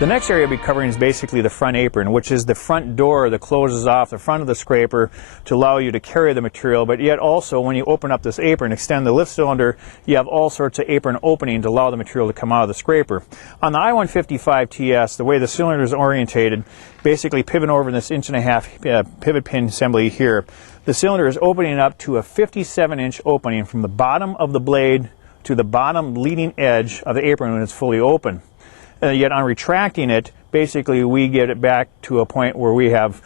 The next area we'll be covering is basically the front apron, which is the front door that closes off the front of the scraper to allow you to carry the material, but yet also when you open up this apron, extend the lift cylinder, you have all sorts of apron opening to allow the material to come out of the scraper. On the I-155TS, the way the cylinder is orientated, basically pivot over this 1.5 inch pivot pin assembly here, the cylinder is opening up to a 57-inch opening from the bottom of the blade to the bottom leading edge of the apron when it's fully open. Yet on retracting it, basically we get it back to a point where we have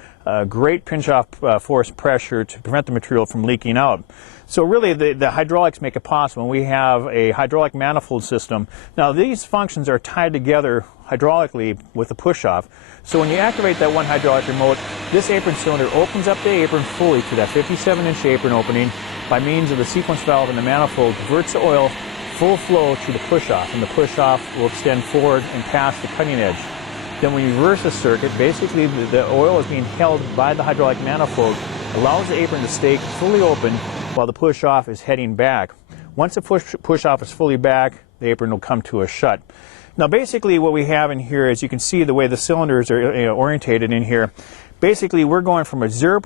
great pinch-off force pressure to prevent the material from leaking out. So really the hydraulics make it possible. We have a hydraulic manifold system. Now these functions are tied together hydraulically with the push-off. So when you activate that one hydraulic remote, this apron cylinder opens up the apron fully to that 57-inch apron opening by means of the sequence valve and the manifold, diverts the oil full flow to the push-off, and the push-off will extend forward and past the cutting edge. Then when you reverse the circuit, basically the oil is being held by the hydraulic manifold, allows the apron to stay fully open while the push-off is heading back. Once the push-off is fully back, the apron will come to a shut. Now basically what we have in here is, you can see the way the cylinders are orientated in here. Basically we're going from a 0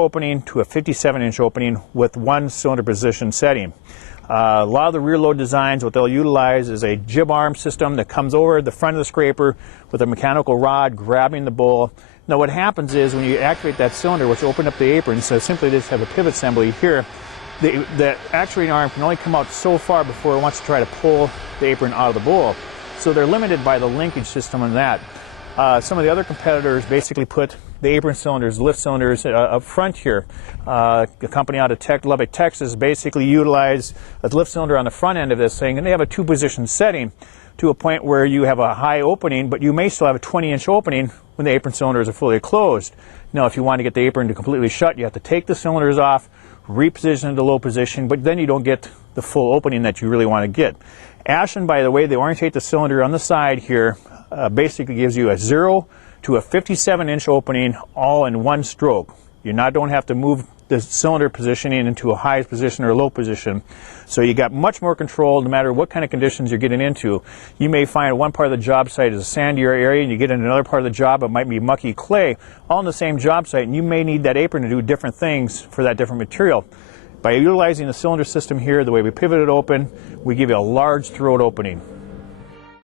opening to a 57-inch opening with one cylinder position setting. A lot of the rear load designs, what they'll utilize is a jib arm system that comes over the front of the scraper with a mechanical rod grabbing the bowl. Now what happens is when you activate that cylinder, which open up the apron, so simply just have a pivot assembly here, the actuating arm can only come out so far before it wants to try to pull the apron out of the bowl. So they're limited by the linkage system on that. Some of the other competitors basically put the apron cylinders, lift cylinders up front here. A company out of Lubbock, Texas basically utilized a lift cylinder on the front end of this thing, and they have a two-position setting to a point where you have a high opening, but you may still have a 20-inch opening when the apron cylinders are fully closed. Now, if you want to get the apron to completely shut, you have to take the cylinders off, reposition it to low position, but then you don't get the full opening that you really want to get. Ashland, by the way, they orientate the cylinder on the side here, basically gives you a 0 to a 57-inch opening all in one stroke. You don't have to move the cylinder positioning into a high position or a low position. So you got much more control no matter what kind of conditions you're getting into. You may find one part of the job site is a sandier area, and you get into another part of the job, it might be mucky clay, all on the same job site, and you may need that apron to do different things for that different material. By utilizing the cylinder system here, the way we pivot it open, we give you a large throat opening.